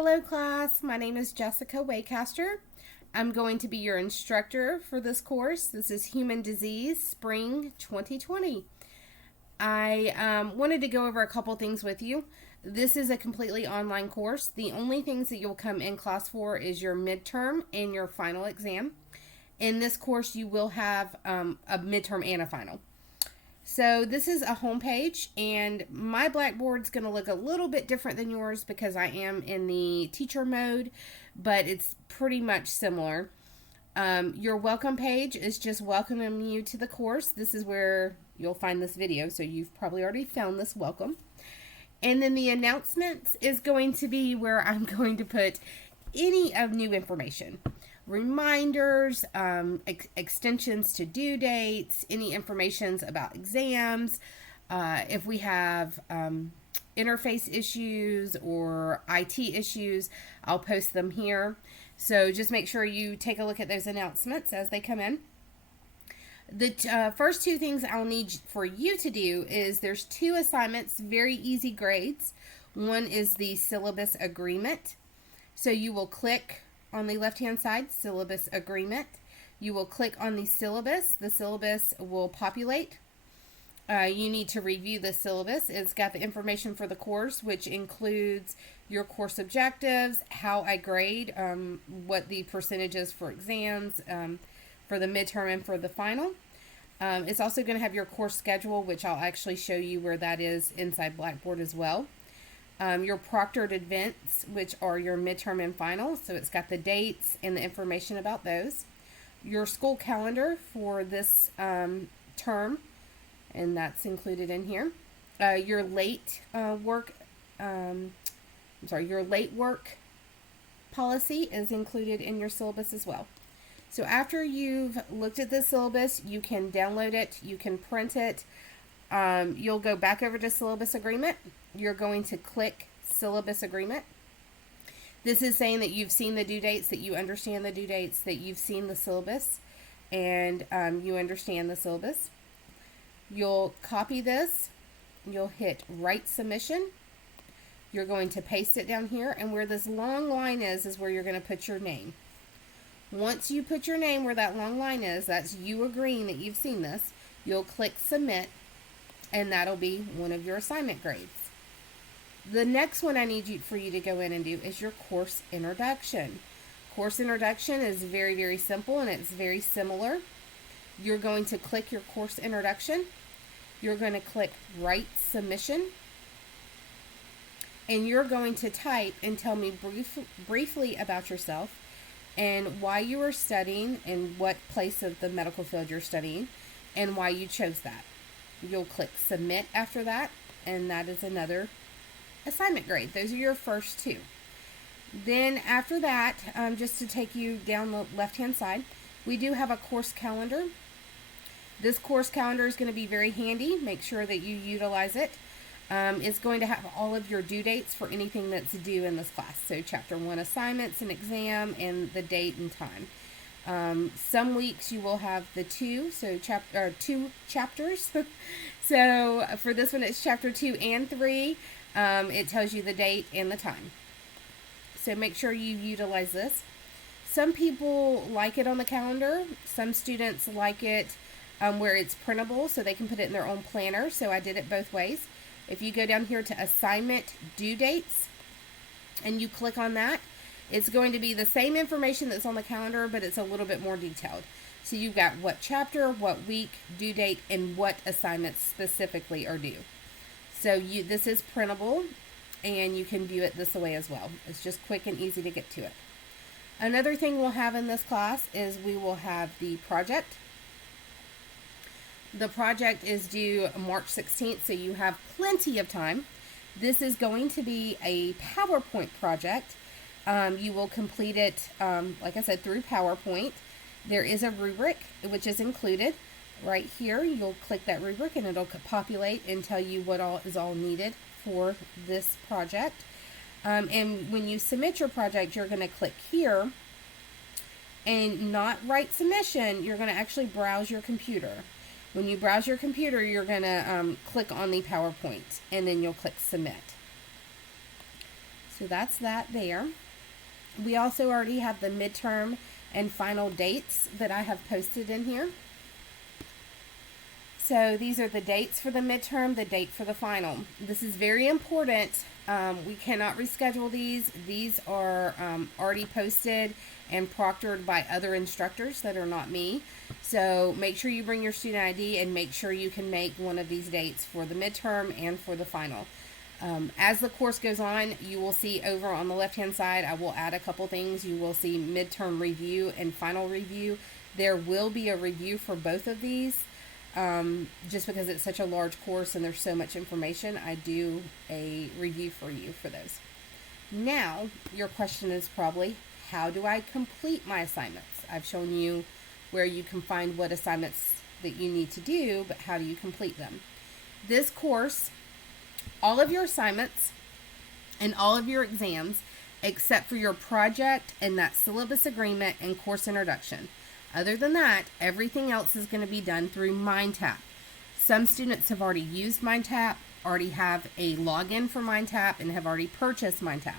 Hello class, my name is Jessica Waycaster. I'm going to be your instructor for this course. This is Human Disease Spring 2020. I wanted to go over a couple things with you. This is a completely online course. The only things that you'll come in class for is your midterm and your final exam. In this course, you will have a midterm and a final. So this is a home page, and my Blackboard's going to look a little bit different than yours because I am in the teacher mode, but it's pretty much similar. Your welcome page is just welcoming you to the course. This is where you'll find this video, so you've probably already found this welcome. And then the announcements is going to be where I'm going to put any of new information. Reminders, extensions to due dates, any informations about exams, if we have interface issues or IT issues, I'll post them here. So just make sure you take a look at those announcements as they come in. The first two things I'll need for you to do is there's two assignments, very easy grades. One is the syllabus agreement. So you will click on the left-hand side, syllabus agreement. You will click on the syllabus. The syllabus will populate. You need to review the syllabus. It's got the information for the course, which includes your course objectives, how I grade, what the percentage is for exams, for the midterm and for the final. It's also going to have your course schedule, which I'll actually show you where that is inside Blackboard as well. Your proctored events, which are your midterm and final. So it's got the dates and the information about those. Your school calendar for this term, and that's included in here. Your late work, your late work policy is included in your syllabus as well. So after you've looked at the syllabus, you can download it, you can print it. You'll go back over to syllabus agreement. You're going to click syllabus agreement. This is saying that you've seen the due dates, that you understand the due dates, that you've seen the syllabus, and you understand the syllabus. You'll copy this. You'll hit write submission. You're going to paste it down here, and where this long line is where you're going to put your name. Once you put your name where that long line is, that's you agreeing that you've seen this, you'll click submit, and that'll be one of your assignment grades. The next one I need for you to go in and do is your course introduction. Course introduction is very, very simple, and it's very similar. You're going to click your course introduction. You're going to click write submission. And you're going to type and tell me briefly about yourself and why you are studying and what place of the medical field you're studying and why you chose that. You'll click submit after that, and that is another assignment grade. Those are your first two. Then after that, just to take you down the left-hand side, we do have a course calendar. This course calendar is going to be very handy. Make sure that you utilize it. It's going to have all of your due dates for anything that's due in this class. So Chapter 1 assignments, an exam, and the date and time. Some weeks you will have the two chapters. So for this one, it's Chapter 2 and 3. It tells you the date and the time. So make sure you utilize this. Some people like it on the calendar. Some students like it where it's printable, so they can put it in their own planner. So I did it both ways. If you go down here to assignment due dates and you click on that, it's going to be the same information that's on the calendar, but it's a little bit more detailed. So you've got what chapter, what week, due date, and what assignments specifically are due. So this is printable, and you can view it this way as well. It's just quick and easy to get to it. Another thing we'll have in this class is we will have the project. The project is due March 16th, so you have plenty of time. This is going to be a PowerPoint project. You will complete it, like I said, through PowerPoint. There is a rubric, which is included right here. You'll click that rubric, and it'll populate and tell you what all is needed for this project. And when you submit your project, you're going to click here and not write submission. You're going to actually browse your computer. When you browse your computer, you're going to click on the PowerPoint, and then you'll click submit. So that's that there. We also already have the midterm and final dates that I have posted in here. So these are the dates for the midterm, the date for the final. This is very important. We cannot reschedule these. These are already posted and proctored by other instructors that are not me. So make sure you bring your student ID and make sure you can make one of these dates for the midterm and for the final. As the course goes on, you will see over on the left-hand side, I will add a couple things. You will see midterm review and final review. There will be a review for both of these. Just because it's such a large course and there's so much information, I do a review for you for those. Now, your question is probably, how do I complete my assignments? I've shown you where you can find what assignments that you need to do, but how do you complete them? This course, all of your assignments and all of your exams, except for your project and that syllabus agreement and course introduction. Other than that, everything else is going to be done through MindTap. Some students have already used MindTap, already have a login for MindTap, and have already purchased MindTap.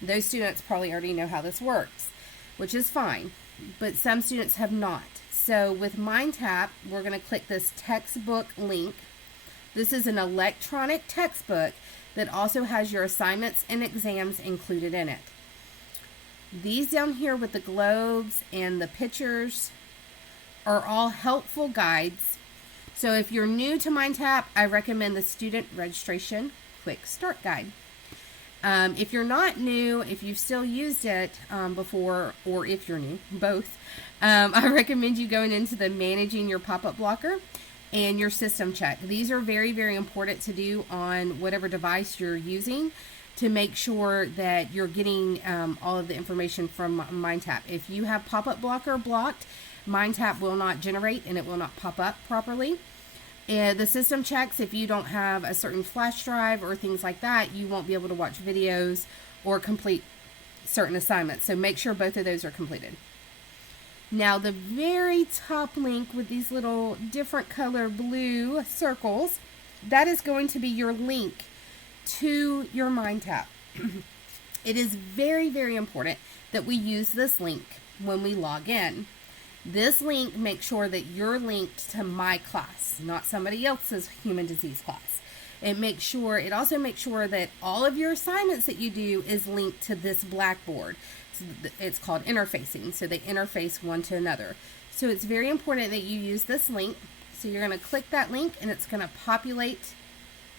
Those students probably already know how this works, which is fine, but some students have not. So with MindTap, we're going to click this textbook link. This is an electronic textbook that also has your assignments and exams included in it. These down here with the globes and the pictures are all helpful guides. So if you're new to MindTap, I recommend the Student Registration Quick Start Guide. If you're not new, if you've still used it before, or if you're new, both, I recommend you going into the Managing Your Pop-Up Blocker and your System Check. These are very, very important to do on whatever device you're using, to make sure that you're getting all of the information from MindTap. If you have Pop-Up Blocker blocked, MindTap will not generate and it will not pop up properly. And the system checks, if you don't have a certain flash drive or things like that, you won't be able to watch videos or complete certain assignments. So make sure both of those are completed. Now the very top link with these little different color blue circles, that is going to be your link to your MindTap. It is very, very important that we use this link when we log in. This link makes sure that you're linked to my class, not somebody else's human disease class. It also makes sure that all of your assignments that you do is linked to this Blackboard. So it's called interfacing, so they interface one to another. So it's very important that you use this link. So you're going to click that link and it's going to populate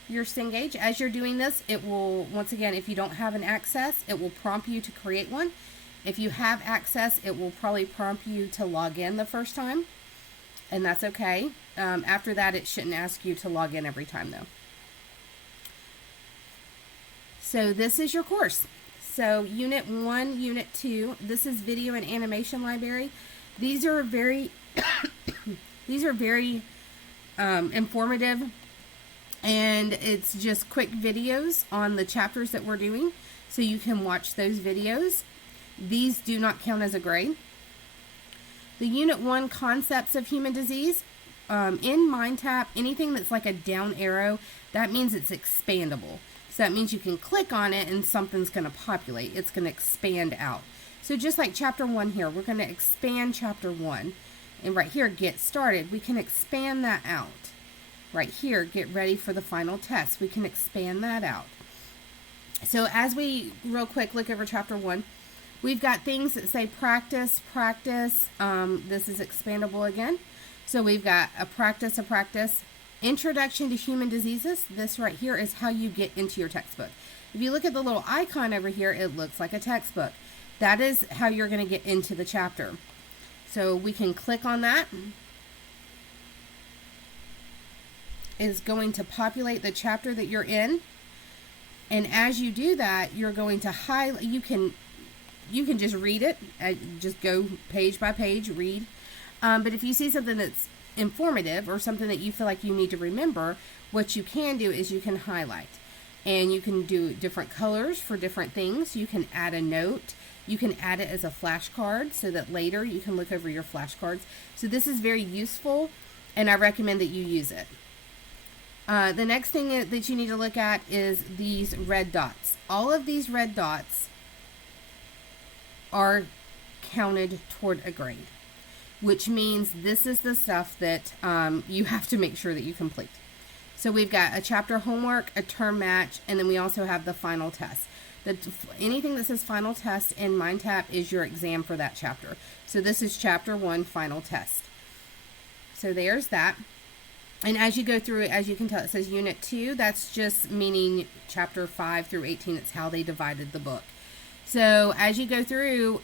your Cengage. As you're doing this, it will, once again, if you don't have an access, it will prompt you to create one. If you have access, it will probably prompt you to log in the first time, and that's okay. After that, it shouldn't ask you to log in every time, though. So this is your course. So Unit 1, Unit 2, this is Video and Animation Library. These are very, informative, and it's just quick videos on the chapters that we're doing, so you can watch those videos. These do not count as a grade. The Unit 1 Concepts of Human Disease, in MindTap, anything that's like a down arrow, that means it's expandable. So that means you can click on it and something's going to populate. It's going to expand out. So just like Chapter 1 here, we're going to expand Chapter 1. And right here, Get Started, we can expand that out. Right here, Get Ready for the Final Test, we can expand that out. So as we real quick look over Chapter 1, we've got things that say practice. This is expandable again. So we've got a practice. Introduction to Human Diseases. This right here is how you get into your textbook. If you look at the little icon over here, it looks like a textbook. That is how you're going to get into the chapter. So we can click on that. It's going to populate the chapter that you're in. And as you do that, you're going to highlight, you can just read it, just go page by page, read. But if you see something that's informative or something that you feel like you need to remember, what you can do is you can highlight. And you can do different colors for different things. You can add a note. You can add it as a flashcard so that later you can look over your flashcards. So this is very useful, and I recommend that you use it. The next thing that you need to look at is these red dots. All of these red dots are counted toward a grade, which means this is the stuff that you have to make sure that you complete. So we've got a chapter homework, a term match, and then we also have the final test. Anything that says final test in MindTap is your exam for that chapter. So this is chapter 1, final test. So there's that. And as you go through it, as you can tell, it says unit 2. That's just meaning chapter 5 through 18. It's how they divided the book. So as you go through,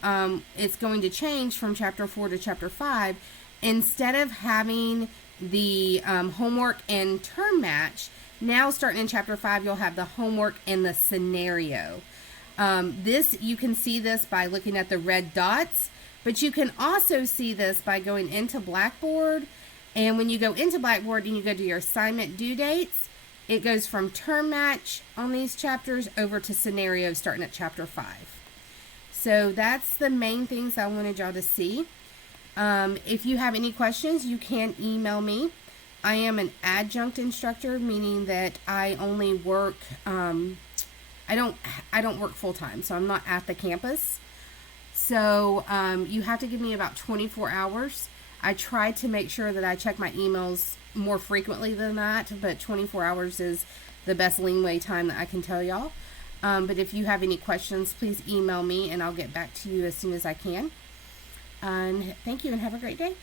it's going to change from chapter 4 to chapter 5. Instead of having the homework and term match, now starting in chapter 5, you'll have the homework and the scenario. You can see this by looking at the red dots, but you can also see this by going into Blackboard. And when you go into Blackboard and you go to your assignment due dates, it goes from term match on these chapters over to scenario starting at chapter 5. So that's the main things I wanted y'all to see. If you have any questions, you can email me. I am an adjunct instructor, meaning that I only work, I don't work full time, so I'm not at the campus. So you have to give me about 24 hours. I try to make sure that I check my emails more frequently than that, but 24 hours is the best leeway time that I can tell y'all. But if you have any questions, please email me and I'll get back to you as soon as I can. And thank you and have a great day.